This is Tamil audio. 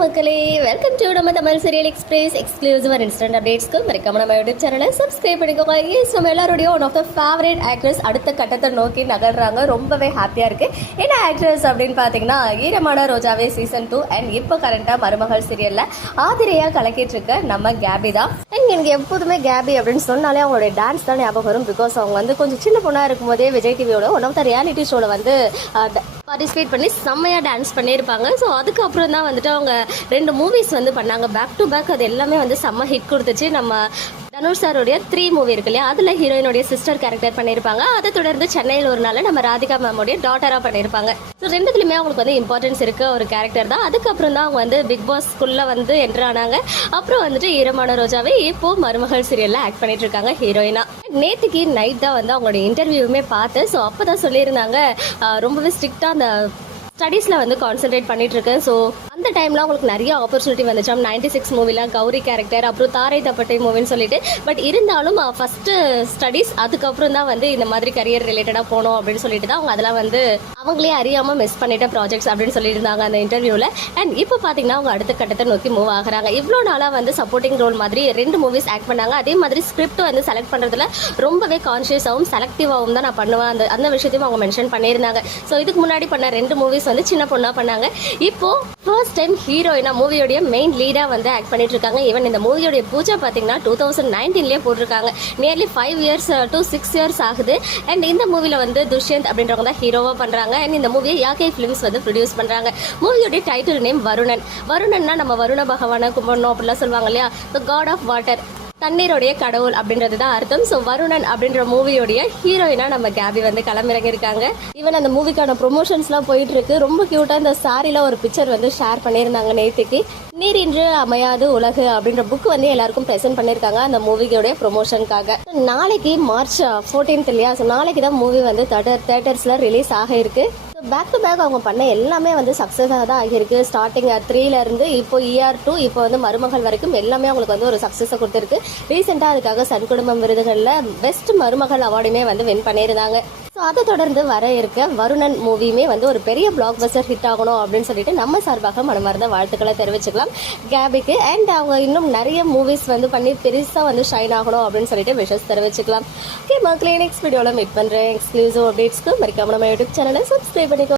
மக்களே வெல்கம் டு நம்ம Tamil serial express exclusive and instant அப்டேட்ஸ்க்கு மறக்காம நம்ம யூடியூப் சேனலை சப்ஸ்கிரைப் பண்ணிக்கோங்க. எஸ் நம்ம எல்லாருடைய one of the favourite actress அடுத்த கட்டத்தை நோக்கி நகர்றாங்க. ரொம்பவே ஹாப்பியாக இருக்குது என்ன ஆக்ட்ரஸ் அப்படின்னு பார்த்தீங்கன்னா ஈரமான ரோஜாவே சீசன் டூ அண்ட் இப்போ கரண்டாக மருமகள் சீரியலில் ஆதிரையாக கலக்கிட்டு இருக்க நம்ம கேபி தான். அண்ட் எனக்கு எப்போதுமே கேபி அப்படின்னு சொன்னாலே அவங்களுடைய டான்ஸ் தான் ஞாபகம் வரும் பிகாஸ் அவங்க வந்து கொஞ்சம் சின்ன பொண்ணாக இருக்கும்போதே விஜய் டிவியோட ஒன் ஆஃப் த ரியாலிட்டி ஷோவில் வந்து பார்ட்டிசிபேட் பண்ணி செம்மையாக டான்ஸ் பண்ணியிருப்பாங்க. ஸோ அதுக்கப்புறம் தான் வந்துட்டு அவங்க ரெண்டு மூவிஸ் வந்து பண்ணாங்க. பேக் டு பேக் அது எல்லாமே வந்து செம்ம ஹிட் கொடுத்துச்சு. நம்ம தனுஷ் சாருடைய த்ரீ மூவி இருக்கு இல்லையா? அதில் ஹீரோயினுடைய சிஸ்டர் கேரக்டர் பண்ணியிருப்பாங்க அதை தொடர்ந்து சென்னையில் ஒரு நாள் நம்ம ராதிகா மேமோடைய டாட்டராக பண்ணியிருப்பாங்க ஸோ ரெண்டுத்துலையுமே அவங்களுக்கு வந்து இம்பார்ட்டன்ஸ் இருக்க. ஒரு கேரக்டர் தான். அதுக்கப்புறம் தான் அவங்க வந்து பிக் பாஸ்க்குள்ளே வந்து என்ட்ரு ஆனாங்க. அப்புறம் வந்துட்டு ஈரமான ரோஜாவே இப்போ மருமகள் சீரியலில் ஆக்ட் பண்ணிட்டு இருக்காங்க ஹீரோயினா நேற்றுக்கு நைட் தான் வந்து அவங்களோட இன்டர்வியூவுமே பார்த்தேன் ஸோ அப்போ தான் சொல்லியிருந்தாங்க ரொம்பவே ஸ்ட்ரிக்டாக அந்த ஸ்டடீஸில் வந்து கான்சென்ட்ரேட் பண்ணிட்டு இருக்கேன். ஸோ அந்த டைமில் அவங்களுக்கு நிறைய ஆப்பர்ச்சுனிட்டி வந்துச்சு. நைன்டி சிக்ஸ் மூவிலாம் கௌரி கேரக்டர் அப்புறம் தாரை தப்பட்டை மூவின்னு சொல்லிட்டு. பட் இருந்தாலும் ஃபஸ்ட்டு ஸ்டடீஸ் அதுக்கப்புறம் தான் வந்து இந்த மாதிரி கரியர் ரிலேட்டடாக போகணும் அப்படின்னு சொல்லிட்டு தான் அவங்க அதெல்லாம் வந்து அவங்களே அறியாமல் மிஸ் பண்ணிட்ட ப்ராஜெக்ட்ஸ் அப்படின்னு சொல்லியிருந்தாங்க அந்த இன்டர்வியூவில் அண்ட் இப்போ பார்த்தீங்கன்னா அவங்க அடுத்த கட்டத்தை நோக்கி மூவ் ஆகுறாங்க. இவ்வளோ நாளாக வந்து சப்போர்ட்டிங் ரோல் மாதிரி ரெண்டு மூவிஸ் ஆக்ட் பண்ணாங்க. அதே மாதிரி ஸ்கிரிப்ட் வந்து செலக்ட் பண்ணுறதுல ரொம்பவே கான்ஷியஸாகவும் செலக்டிவாகவும் தான் நான் பண்ணுவேன். அந்த அந்த விஷயத்தையும் அவங்க மென்ஷன் பண்ணியிருந்தாங்க. ஸோ இதுக்கு முன்னாடி பண்ண ரெண்டு மூவிஸ் வந்து சின்ன பொண்ணாக பண்ணாங்க. இப்போ ஃபர்ஸ்ட் டைம் ஹீரோயினா மூவியோடைய மெயின் லீடாக வந்து ஆக்ட் பண்ணிட்டு இருக்காங்க. ஈவன் இந்த மூவியோடைய பூஜா பார்த்தீங்கன்னா டூ தௌசண்ட் நைன்டீன்லேயே போட்டிருக்காங்க. Nearly five years to six years ஆகுது. அண்ட் இந்த மூவியில் வந்து துஷ்யந்த் அப்படின்றவங்க தான் ஹீரோவாக பண்ணுறாங்க அண்ட் இந்த மூவியை யாக்கே ஃபிலிம்ஸ் வந்து ப்ரொடியூஸ் பண்ணுறாங்க மூவியோடைய டைட்டில் நேம் வருணன். வருணன்னா நம்ம வருண பகவானை கும்பிடணும் அப்படிலாம் சொல்லுவாங்க இல்லையா? த காட் ஆஃப் வாட்டர் தண்ணீருடைய கடவுள் அப்படின்றது தான் அர்த்தம். ஸோ வருணன் அப்படின்ற மூவியோடைய ஹீரோயினா நம்ம கேபி வந்து களமிறங்கி இருக்காங்க ஈவன் அந்த மூவிக்கான ப்ரொமோஷன்ஸ்லாம் போயிட்டு இருக்கு ரொம்ப க்யூட்டாக இந்த சாரியில் ஒரு பிக்சர் வந்து ஷேர் பண்ணியிருந்தாங்க நேற்றுக்கு நீர் இன்று அமையாது உலகு அப்படின்ற புக் வந்து எல்லாருக்கும் ப்ரெசென்ட் பண்ணியிருக்காங்க அந்த மூவியோடைய ப்ரொமோஷனுக்காக நாளைக்கு மார்ச் ஃபோர்டீன்த் uh, இல்லையா? ஸோ நாளைக்கு தான் மூவி வந்து தேட்டர் தேட்டர்ஸில் ரிலீஸ் ஆக இருக்குது பேக் டு பேக் அவங்க பண்ண எல்லாமே வந்து சக்ஸஸாக தான் ஆகியிருக்கு. ஸ்டார்டிங் த்ரீல இருந்து இப்போ இஆர் டூ இப்போ வந்து மருமகள் வரைக்கும் எல்லாமே அவங்களுக்கு வந்து ஒரு சக்ஸஸை கொடுத்துருக்கு. ரீசெண்டாக அதுக்காக சன் குடும்பம் விருதுகளில் பெஸ்ட் மருமகள் அவார்டுமே வந்து வின் பண்ணியிருந்தாங்க. ஸோ அதை தொடர்ந்து வர இருக்க வருணன் மூவியுமே வந்து ஒரு பெரிய பிளாக் பஸ்டர் ஹிட் ஆகணும் அப்படின்னு சொல்லிட்டு நம்ம சார்பாக மனமார்ந்த வாழ்த்துக்களை தெரிவிச்சுக்கலாம். கேபிக்கு அண்ட் அவங்க இன்னும் நிறைய மூவிஸ் வந்து பண்ணி பெருசாக வந்து ஷைன் ஆகணும் அப்படின்னு சொல்லிட்டு விஷஸ் தெரிவிச்சுக்கலாம். ஓகே மக்களே நெக்ஸ்ட் வீடியோவில் மீட் பண்ணுறேன் எக்ஸ்க்ளூசிவ் அப்டேட்ஸ்க்கு மறக்காம நம்ம யூடியூப் சேனலை சப்ஸ்கிரைப் பண்ணிக்கோ.